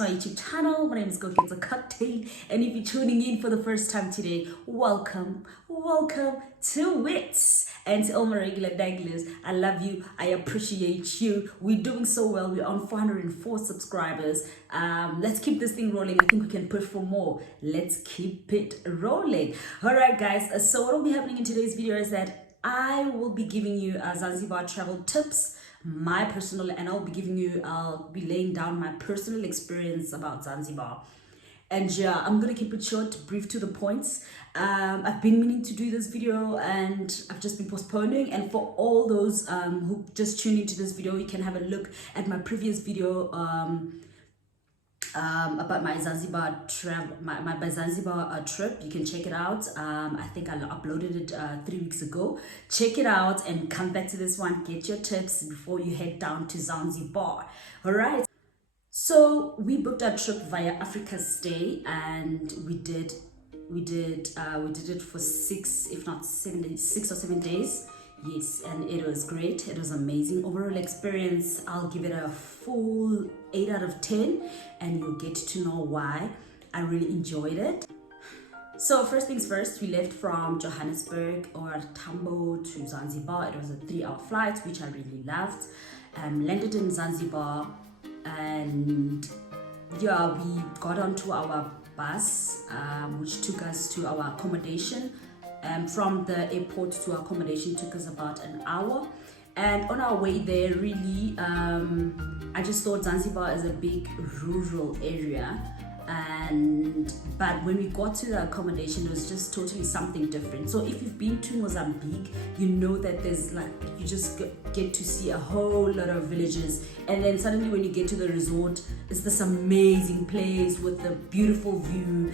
to my YouTube channel. My name is It's a Cocktail, and if you're tuning in for the first time today, welcome to it. And to all my regular daglers, I love you, I appreciate you. We're doing so well. We're on 404 subscribers. Let's keep this thing rolling. I think we can push for more. Let's keep it rolling. All right, guys, so what will be happening in today's video is that I will be giving you Zanzibar travel tips, I'll be laying down my personal experience about Zanzibar. And yeah, I'm gonna keep it short, brief, to the points. I've been meaning to do this video and I've just been postponing. And for all those who just tuned into this video, you can have a look at my previous video about my Zanzibar travel, my Zanzibar trip. You can check it out. I think I uploaded it 3 weeks ago. Check it out and come back to this one. Get your tips before you head down to Zanzibar. All right. So we booked our trip via Africa Stay, and we did it for 6 or 7 days. Yes, and it was great. It was amazing. Overall experience, I'll give it a full 8 out of 10, and you'll get to know why. I really enjoyed it. So first things first, we left from Johannesburg or Tambo to Zanzibar. It was a 3-hour flight, which I really loved. Landed in Zanzibar, and yeah, we got onto our bus, which took us to our accommodation. From the airport to our accommodation took us about an hour. And on our way there, really, I just thought Zanzibar is a big rural area. But when we got to the accommodation, it was just totally something different. So if you've been to Mozambique, you know that there's you just get to see a whole lot of villages. And then suddenly when you get to the resort, it's this amazing place with a beautiful view.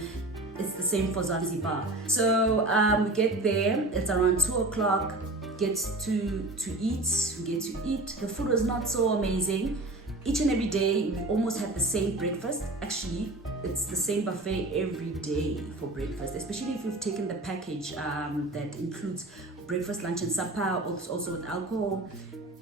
It's the same for Zanzibar. So we get there, it's around 2 o'clock, get to eat. We get to eat. The food was not so amazing. Each and every day, we almost had the same breakfast. Actually, it's the same buffet every day for breakfast, especially if you've taken the package that includes breakfast, lunch, and supper, also with alcohol.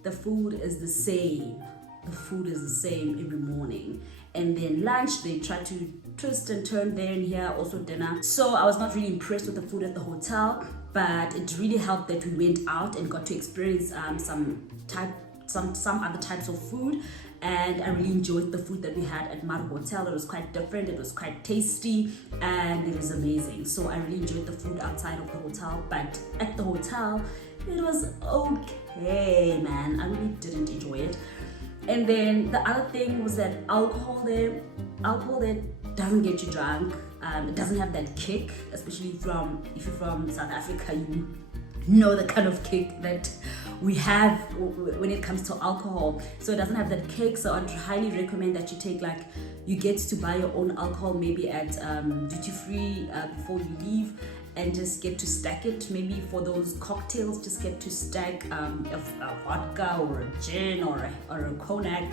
The food is the same. The food is the same every morning. And then lunch, they try to twist and turn there and here, also dinner. So I was not really impressed with the food at the hotel, but it really helped that we went out and got to experience some other types of food. And I really enjoyed the food that we had at Mar Hotel. It was quite different, it was quite tasty, and it was amazing. So I really enjoyed the food outside of the hotel, but at the hotel, it was okay, man. I really didn't enjoy it. And then the other thing was that alcohol there doesn't get you drunk. It doesn't have that kick, especially if you're from South Africa, you know the kind of kick that we have when it comes to alcohol. So it doesn't have that kick. So I'd highly recommend that you get to buy your own alcohol, maybe at duty free before you leave, and just get to stack it. Maybe for those cocktails, just get to stack a vodka or a gin or a cognac.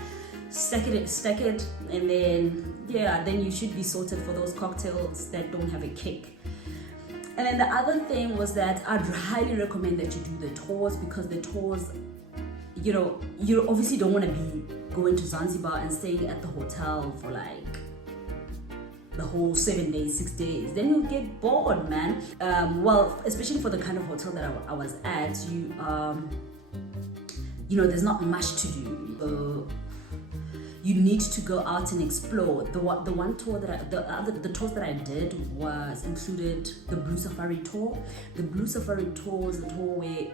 Stack it, and then you should be sorted for those cocktails that don't have a kick. And then the other thing was that I'd highly recommend that you do the tours, because the tours, you obviously don't want to be going to Zanzibar and staying at the hotel for the whole 7 days, 6 days. Then you'll get bored, man. Well, especially for the kind of hotel that I was at, there's not much to do. You need to go out and explore. The tours that I did included the Blue Safari tour. The Blue Safari tour is a tour where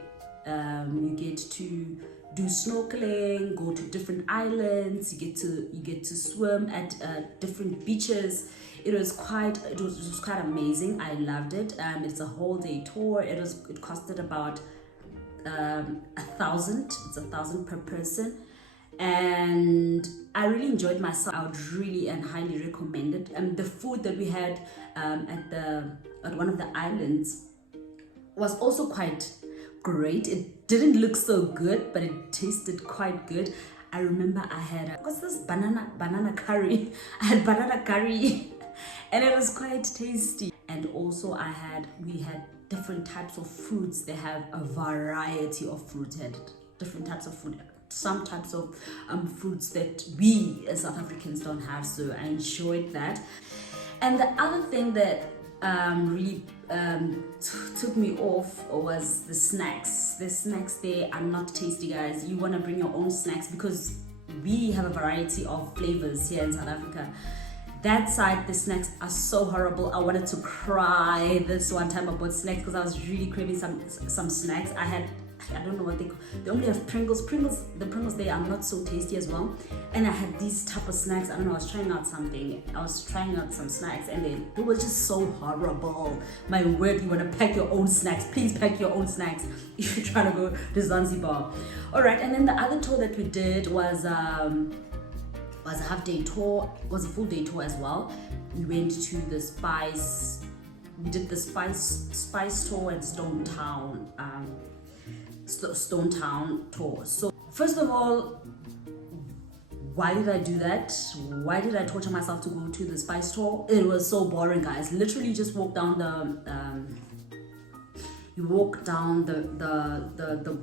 you get to do snorkeling, go to different islands. You get to swim at different beaches. It was quite amazing. I loved it. It's a whole day tour. It costed about 1,000. It's 1,000 per person. And I really enjoyed myself. I would really and highly recommend it. And the food that we had at one of the islands was also quite great. It didn't look so good, but it tasted quite good. I remember I had what's this banana curry. I had banana curry, and it was quite tasty. And also we had different types of fruits. They have a variety of fruits. Different types of fruit. some types of fruits that we as South Africans don't have, so I enjoyed that. And the other thing that really took me off was the snacks. The snacks there are not tasty, guys. You want to bring your own snacks because we have a variety of flavors here in South Africa. That side, the snacks are so horrible. I wanted to cry this one time about snacks because I was really craving some snacks. I don't know what they only have Pringles. The Pringles there are not so tasty as well. And I had these type of snacks. I don't know, I was trying out some snacks and they were just so horrible. My word, you want to pack your own snacks. Please pack your own snacks if you're trying to go to Zanzibar. All right, and then the other tour that we did was a half-day tour, was a full-day tour as well. We went to the Spice, we did the Spice tour in Stone Town tour. So first of all, why did I do that? Why did I torture myself to go to the Spice tour? It was so boring, guys. Literally just walk down the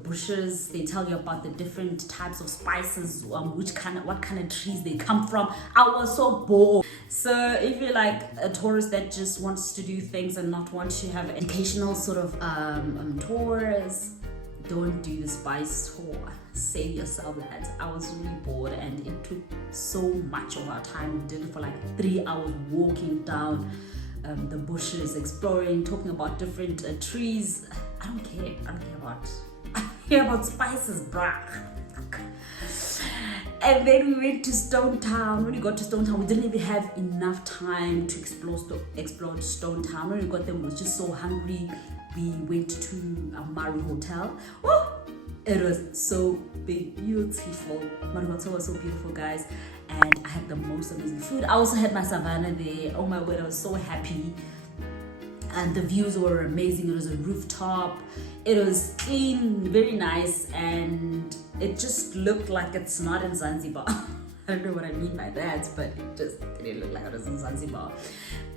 bushes. They tell you about the different types of spices, what kind of trees they come from. I was so bored. So if you're like a tourist that just wants to do things and not want to have educational sort of tours, don't do the Spice tour. Save yourself that. I was really bored and it took so much of our time. We did it for like 3 hours walking down the bushes, exploring, talking about different trees. I don't care about spices, bruh. And then we went to Stone Town. When we got to Stone Town, we didn't even have enough time to explore Stone Town. When we got there, we were just so hungry. We went to a Maru Hotel. Oh, it was so beautiful. Maru Hotel was so beautiful, guys. And I had the most amazing food. I also had my savannah there. Oh my word, I was so happy. And the views were amazing. It was a rooftop. It was clean, very nice, and it just looked like it's not in Zanzibar. I don't know what I mean by that, but it just didn't look like it was in Zanzibar.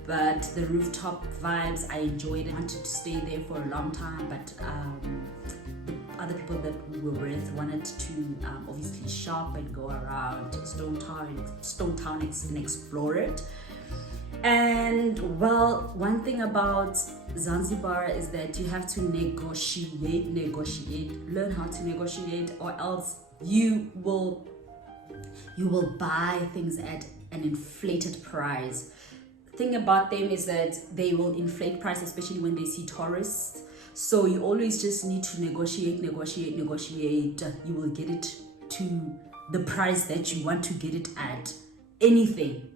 But the rooftop vibes, I enjoyed it. I wanted to stay there for a long time, but other people that we were with wanted to obviously shop and go around Stone Town and explore it. And well, one thing about Zanzibar is that you have to negotiate, learn how to negotiate, or else you will buy things at an inflated price. Thing about them is that they will inflate price, especially when they see tourists. So you always just need to negotiate. You will get it to the price that you want to get it at. Anything,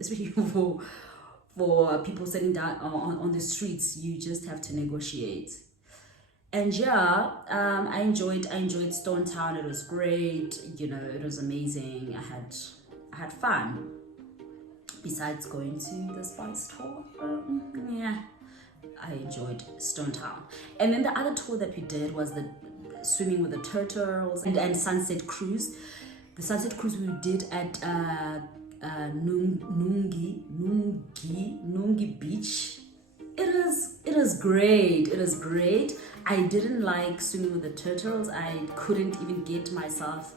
especially for people sitting down on the streets. You just have to negotiate. And yeah, I enjoyed Stone Town. It was great. It was amazing. I had fun. Besides going to the Spice tour, I enjoyed Stone Town. And then the other tour that we did was the swimming with the turtles and sunset cruise. The sunset cruise we did at Nungi Beach. It was great. I didn't like swimming with the turtles. I couldn't even get myself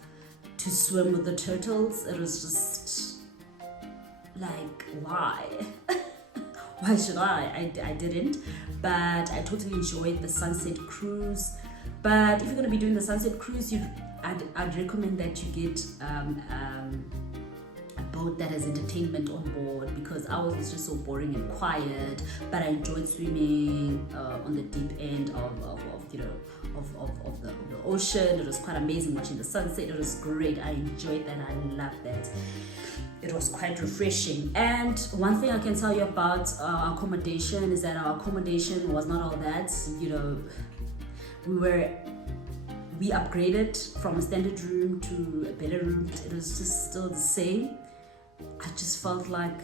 to swim with the turtles. It was just like, why? Why should I didn't, but I totally enjoyed the sunset cruise. But if you're going to be doing the sunset cruise, I'd recommend that you get a boat that has entertainment on board, because ours was just so boring and quiet. But I enjoyed swimming on the deep end of the ocean. It was quite amazing watching the sunset. It was great. I enjoyed that. I loved that. It was quite refreshing. And one thing I can tell you about our accommodation is that our accommodation was not all that. We upgraded from a standard room to a better room. It was just still the same. I just felt like,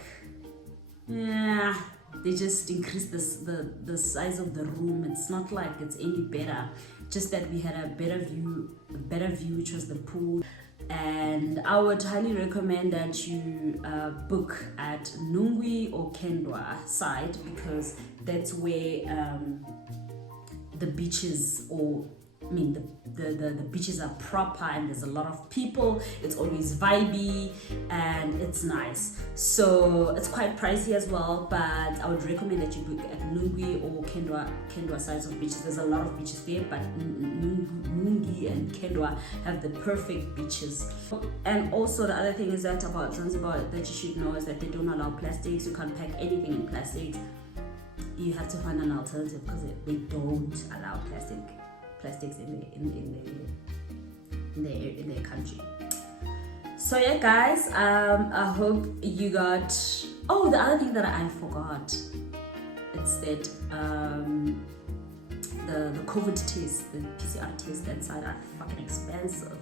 they just increased the size of the room. It's not like it's any better. Just that we had a better view, which was the pool. And I would highly recommend that you book at Nungwi or Kendwa side, because that's where the beaches or I mean, the beaches are proper and there's a lot of people. It's always vibey and it's nice. So it's quite pricey as well, but I would recommend that you book at Nungwi or Kendwa sides of beaches. There's a lot of beaches there, but Nungi and Kendwa have the perfect beaches. And also the other thing is that about Zanzibar that you should know is that they don't allow plastics. You can't pack anything in plastics. You have to find an alternative because they don't allow plastics in their country. So yeah, guys, I hope you got. Oh, the other thing that I forgot, it's that the COVID test, the PCR test inside are fucking expensive.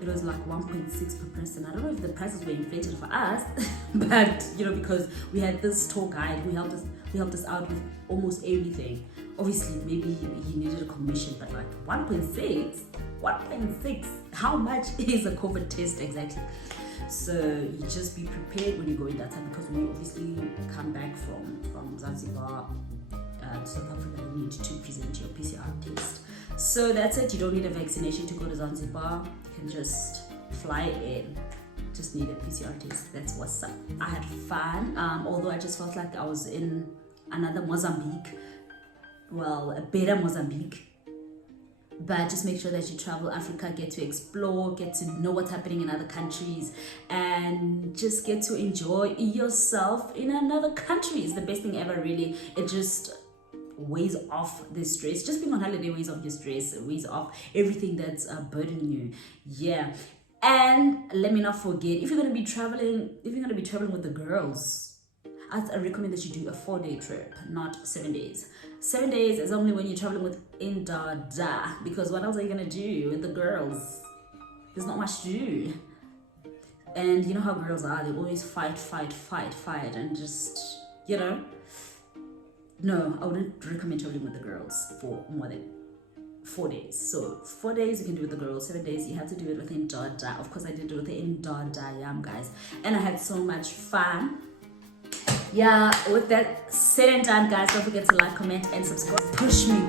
It was like 1.6 per person. I don't know if the prices were inflated for us, but because we had this tour guide who helped us out with almost everything. Obviously, maybe he needed a commission, but like 1.6, how much is a COVID test exactly? So you just be prepared when you go in that time, because when you obviously come back from Zanzibar to South Africa, you need to present your PCR test. So that's it. You don't need a vaccination to go to Zanzibar. You can just fly in. Just need a PCR test. That's what's up. I had fun, although I just felt like I was in another Mozambique. Well, a better Mozambique. But just make sure that you travel Africa, get to explore, get to know what's happening in other countries, and just get to enjoy yourself in another country. It's the best thing ever, really. It just weighs off the stress. Just being on holiday weighs off your stress, weighs off everything that's burdening you. Yeah. And let me not forget, if you're gonna be traveling with the girls, I recommend that you do a 4-day trip, not 7 days. 7 days is only when you're traveling with Indada, because what else are you gonna do with the girls? There's not much to do. And you know how girls are, they always fight, and just, no, I wouldn't recommend traveling with the girls for more than 4 days. So 4 days you can do with the girls, 7 days you have to do it with Indada. Of course I did it with the Indada, guys, and I had so much fun. Yeah, with that said and done, guys, don't forget to like, comment, and subscribe. Push me, I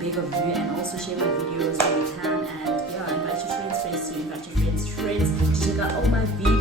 beg of you, and also share my videos when you can, and invite your friends to invite your friends to check out all my videos.